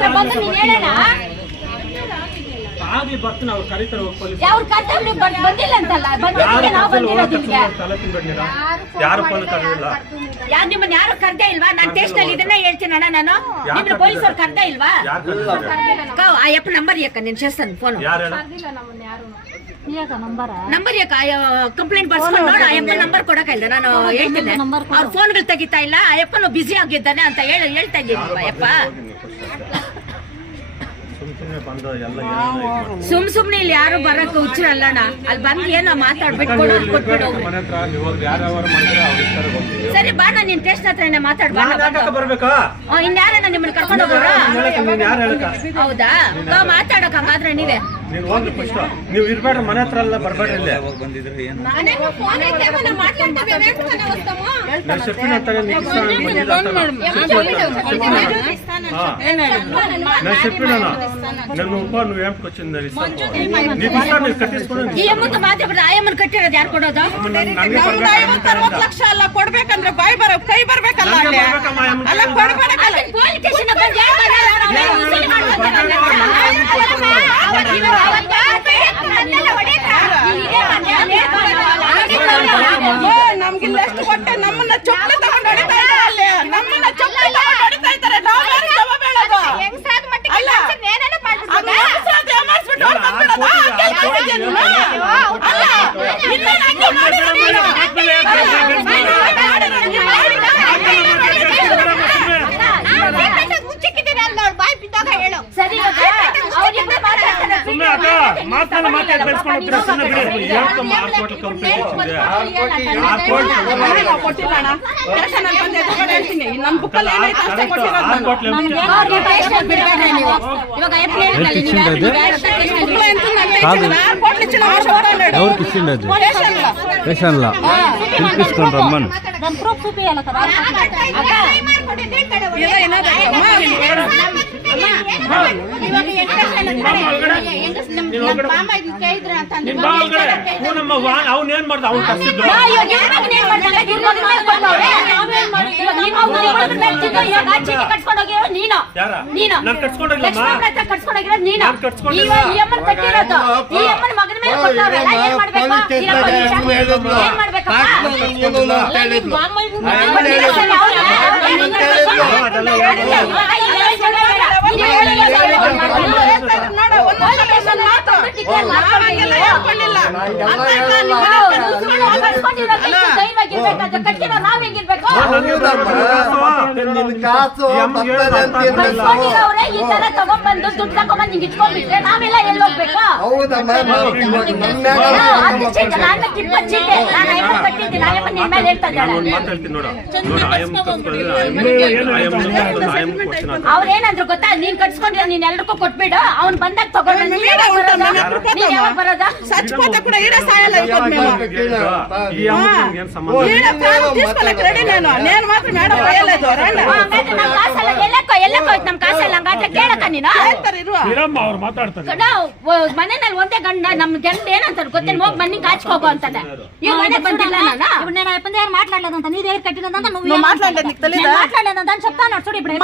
ಹತ್ರ ಬಂದು ನೀನ್ ಹೇಳೋಣ. ಆಗ್ಲಿ ಬರ್ತೀನಿ, ಅವ್ರು ಕರೀತಾರೆ ಹೋಗಿ ಪೊಲೀಸ್. ಅವ್ರು ಕರ್ತವ್ಯ ಬಂದಿಲ್ಲ ಅಂತಲ್ಲ, ಬಂದಿಲ್ಲ ನಾವು ಬಂದಿರೋದು ನಿಮ್ಗೆ. ಯಾರು ಫೋನ್ ಕರೆದಿಲ್ಲ? ಯಾರು ನಿಮ್ಮನ್ನ ಯಾರು ಕರ್ದೇ ಇಲ್ವಾ? ನಾನು ಟೇಸ್ಟಲ್ಲಿ ಇದನ್ನೇ ಹೇಳ್ತೀನಿ ಅಣ್ಣ. ನಾನು ನಿಮ್ಗೆ ಪೊಲೀಸರು ಕರ್ದೇ ಇಲ್ವಾ? ಆ ಯಪ್ಪ ನಂಬರ್ ಯಾಕ ನೀನ್ చేస్తాను ಫೋನ್ ನಂಬರ್ ಯಾಕ ಕಂಪ್ಲೇಂಟ್ ಬರ್ಸ್ಕೊಂಡು ನೋಡ. ಆ ಯಪ್ಪ ನಂಬರ್ ಕೊಡಕ್ಕಿಲ್ಲ, ನಾನು ಹೇಳ್ತೀನಿ. ಅವ್ರ ಫೋನ್ಗಳು ತೆಗಿತಾ ಇಲ್ಲ, ಆ ಯಪ್ಪನು ಬಿಸಿ ಆಗಿದ್ದಾನೆ ಅಂತ ಹೇಳ್ತಾ ಇದ್ದೀನಿ. ಯಪ್ಪ ಸುಮ್ನೆ ಇಲ್ಲಿ ಯಾರು ಬರಕ್ ಹುಚ್ಚರಲ್ಲಣ್ಣ. ಅಲ್ಲಿ ಬಂದು ಏನೋ ಮಾತಾಡ್ಬಿಟ್ಟು ಕೊಟ್ಬಿಡು. ಸರಿ ಬಾ, ನಾನು ನಿನ್ ಟೆಸ್ಟ್ ಹತ್ರ ಮಾತಾಡ್ಬಾ. ಇನ್ಯಾರಣ್ಣ ನಿಮ್ಮನ್ನ ಕರ್ಕೊಂಡು ಹೋಗೋರ? ಹೌದಾ, ಮಾತಾಡಕ್ ಹಂಗಾದ್ರೆ ನೀವೇ ನೀವು ಇರ್ಬೇಡ್ರಿ, ಮನೆ ಹತ್ರ ಎಲ್ಲ ಬರ್ಬೇಡ್ರಿ. ಇಲ್ಲಿ ಕಟ್ಟಿರೋದು ಯಾರು ಕೊಡೋದು? 50 ಲಕ್ಷ ಅಲ್ಲ ಕೊಡ್ಬೇಕಂದ್ರೆ ಕೈ ಬರ್ಬೇಕಲ್ಲ. ನಮ್ಗಿಲ್ಲ ಎಷ್ಟು ಕೊಟ್ಟೆ ನಮ್ಮನ್ನ ಚೊಕ್ಕ ತಗೊಂಡು ಹೊಡಿತಾ ಇದ್ದಾರೆ. ನಮ್ಮನ್ನ ಚೊಕ್ಕ ತಗೊಂಡು ಹೊಡಿತಾ ಇದ್ದಾರೆ. ನಾವು ಯಾರು ಜವಾಬ್ ಹೇಳೋದು? ಅಲ್ಲ రమ్మని ಅವನೇನ್ ಮಾಡ್ದ? ಅವ್ನು ಕರ್ಸಿದ್ದು ತಗೊಂಡ್ಬಂದು ದುಡ್ಡು ತಗೊಂಡ್ಬಂದು ಹಿಂಗ್ ಇಟ್ಕೊಂಡ್ಬಿಟ್ರೆ ನಾವೆಲ್ಲ ಎಲ್ಲಿ ಹೋಗ್ಬೇಕಾ? ಅವ್ರೇನಂದ್ರು ಗೊತ್ತಾ? ನೀನ್ ಕಟ್ಸ್ಕೊಂಡ್ರೆ ನೀನ್ ಎಲ್ರಿಗೂ ಕೊಟ್ಬಿಡು, ಅವ್ನ್ ಬಂದಾಗ ತಗೊಂಡ ಬರೋದ ನಮ್ ಕಾಸೆಲ್ಲ ಹಂಗಾದ್ರೆ ಕೇಳಕ್ಕ ನೀನು? ಮನೆಯಲ್ಲಿ ಒಂದೇ ಗಂಡ, ನಮ್ ಗಂಡ ಏನಂತ ಗೊತ್ತೇನು? ಹೋಗಿ ಮನೆ ಕಾಚ್ಕೋಗೋ ಅಂತಾನೆ. ಇವ್ ಮನೆ ಬಂದಿಲ್ಲ ಯಾರು మాట్లాడలేదంట నీ దగ్గర కట్టినదంతా నువ్వు మాట్లాడలేదంట అని చెప్తాను. చూడు ఇప్పుడు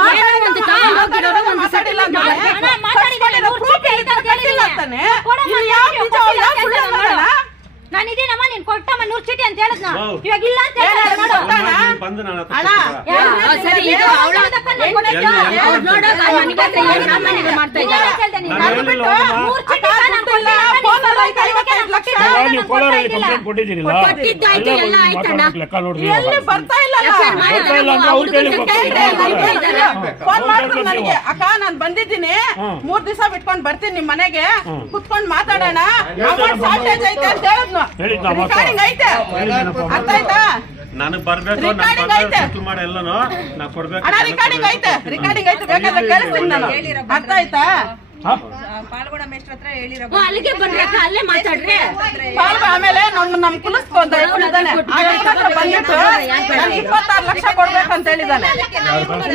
ನಾನು ಇದೇನಮ್ಮ ನೀನ್ ಕೊಟ್ಟಮ್ಮ 100 ಚೀಟಿ ಅಂತ ಹೇಳಿದ್ನ, ಇವಾಗ ಇಲ್ಲ ಅಂತ ಅಕ್ಕ ನಾನ್ ಬಂದಿದ್ದೀನಿ, 3 ದಿವಸ ಬಿಟ್ಕೊಂಡ್ ಬರ್ತೀನಿ ನಿಮ್ ಮನೆಗೆ, ಕುತ್ಕೊಂಡ್ ಮಾತಾಡೋಣ, ಶಾರ್ಟೇಜ್ ಐತೆ ಅಂತ ಹೇಳಿದ್ನು. ರಿಕಾರ್ಡಿಂಗ್ ಐತೆ, ಅರ್ಥ ಆಯ್ತಾ? ನನಗ್ ಬರ್ಬೇಕು, ಮಾಡಿ ಎಲ್ಲಾನು ನಾ ಕೊಡ್ಬೇಕು. ರಿಕಾರ್ಡಿಂಗ್ ಐತೆ ಬೇಕಾದ್ರೆ ಕೇಳಿಸ್ತೀನಿ ನಾನು, ಅರ್ಥ ಆಯ್ತಾ? ಅಲ್ಲಿಗೆ ಬಂದ್ರಕ್ಕ, ಅಲ್ಲೇ ಮಾತಾಡ್ರಿ. ಆಮೇಲೆ ನಮ್ ಕುಲಸ್ಕೊಂಡ ಬಂದ್ಬಿಟ್ಟು 26 ಲಕ್ಷ ಕೊಡ್ಬೇಕಂತ ಹೇಳಿದಾನೆ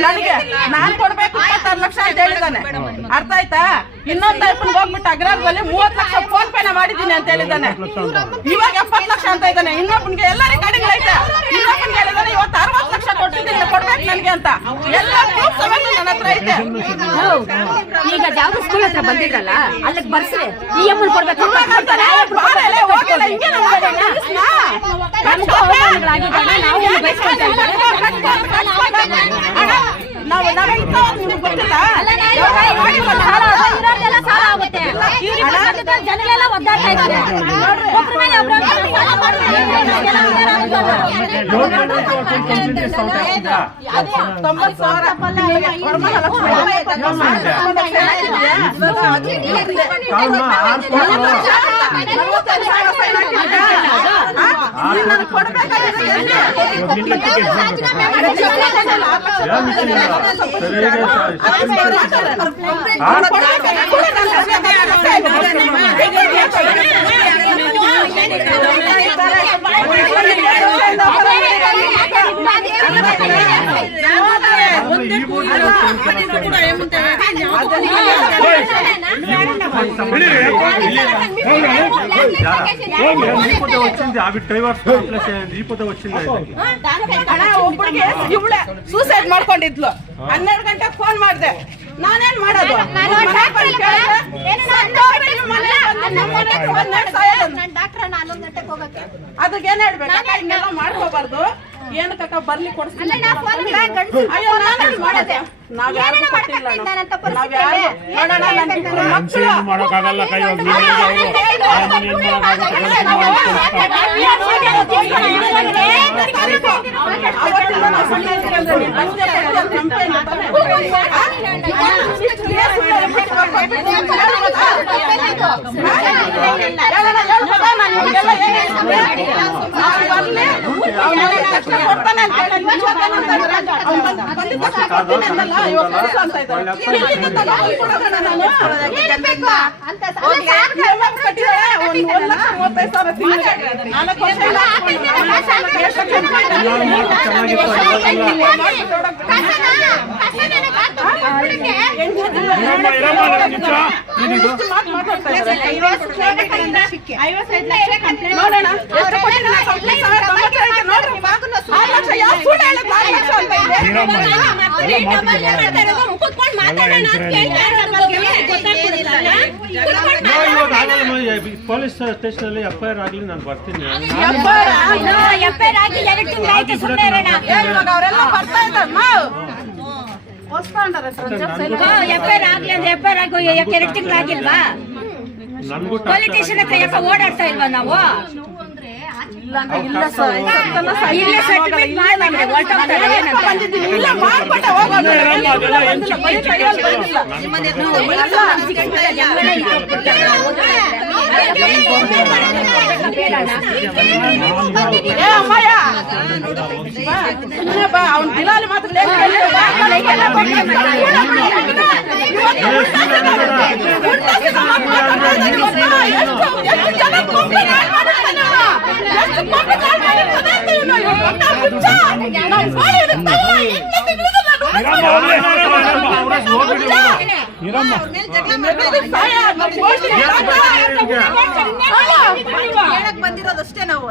ನನಗೆ. ನಾನ್ ಕೊಡ್ಬೇಕು 26 ಲಕ್ಷ ಅಂತ ಹೇಳಿದಾನೆ, ಅರ್ಥ ಆಯ್ತಾ? ಇನ್ನೊಂದು ಅಪ್ಪನಿಗೆ ಹೋಗ್ಬಿಟ್ಟು ಅಗ್ರದಲ್ಲಿ 30 ಲಕ್ಷ ಫೋನ್ ಪೇನ ಮಾಡಿದ್ದೀನಿ ಅಂತ ಹೇಳಿದ್ದಾನೆ. ಇವಾಗ 70 ಲಕ್ಷ ಅಂತ ಇದ್ದಾನೆ. ಇನ್ನೊಬ್ಬನಿಗೆ ಎಲ್ಲ ರೆಕಾರ್ಡಿಂಗ್ ಐತೆ. ಇನ್ನೊಬ್ಬನಿಗೆ ಹೇಳಿದಾನೆ ಇವತ್ತು 60 ಲಕ್ಷ ಕೊಡ್ತಿದ್ದೀನಿ ಕೊಡ್ಬೇಕು ನನಗೆ ಅಂತ. ಎಲ್ಲ ಪ್ರೂಫ್ ಸಮೇತ ನನ್ನ ಹತ್ರ ಐತೆ. ಈಗ ಯಾವ ಸ್ಕೂಲ್ ಹತ್ರ ಬಂದಿದ್ರಲ್ಲ ಅಲ್ಲಿಗೆ ಬರ್ಸ್ರಿ ಈ ಅಮ್ಮನ್ ಕೊಡ್ಬೇಕು ಹೋಗಿಲ್ಲ ಹಿಂಗೆ ನಾವು ಗೊತ್ತಿಲ್ಲ ಸಾಲ ಆಗುತ್ತೆ ಜನರೆಲ್ಲ ಒದ್ದಾಡ್ತಾ ಇದ್ದಾರೆ. ಸೂಸೈಡ್ ಮಾಡ್ಕೊಂಡಿದ್ಲು. 12 ಗಂಟೆಗೆ ಫೋನ್ ಮಾಡಿದೆ. ನಾನೇನ್ ಮಾಡೋದು? ಅದಕ್ಕೆ ಏನ್ ಹೇಳ್ಬೇಕು? ಹಿಂಗೆಲ್ಲ ಮಾಡ್ಕೋಬಾರ್ದು. ಏನು ಕಕ್ಕ ಬರ್ಲಿ ಕೊಡ್ತೀನಿ. ಅಯ್ಯೋ ನಾನೇನ್ ಮಾಡೋದೆ? ನಾವ್ಯಾರು ಕೊಟ್ಟಿಲ್ಲ. ನಾವ್ಯಾರು ನೋಡೋಣ ನನ್ನ ಮಕ್ಕಳು ಮಾಡೋಕ್ಕಾಗಲ್ಲ ಕೈ ಹೋಗಿ ಪೊಲೀಸ್ ಸ್ಟೇಷನ್ ಅಲ್ಲಿ FIR ಆಗ್ಲಿ ನಾನು ಬರ್ತೀನಿ. ಅವರೆಲ್ಲ ಬರ್ತಾ ಇದ್ದಾರೆ. ಎರಡು ತಿಂಗಳಾಗಿಲ್ವಾ? ಪೊಲಿಟಿಷಿಯನ್ ಹತ್ರ ಯಾಕೆ ಓಡಾಡ್ತಾ ಇಲ್ವಾ ನಾವು? ಅವ್ನ ದಿಲಾಲಿ ಮಾತ್ರ ಬಂದಿರೋದಷ್ಟೇ ನಾವು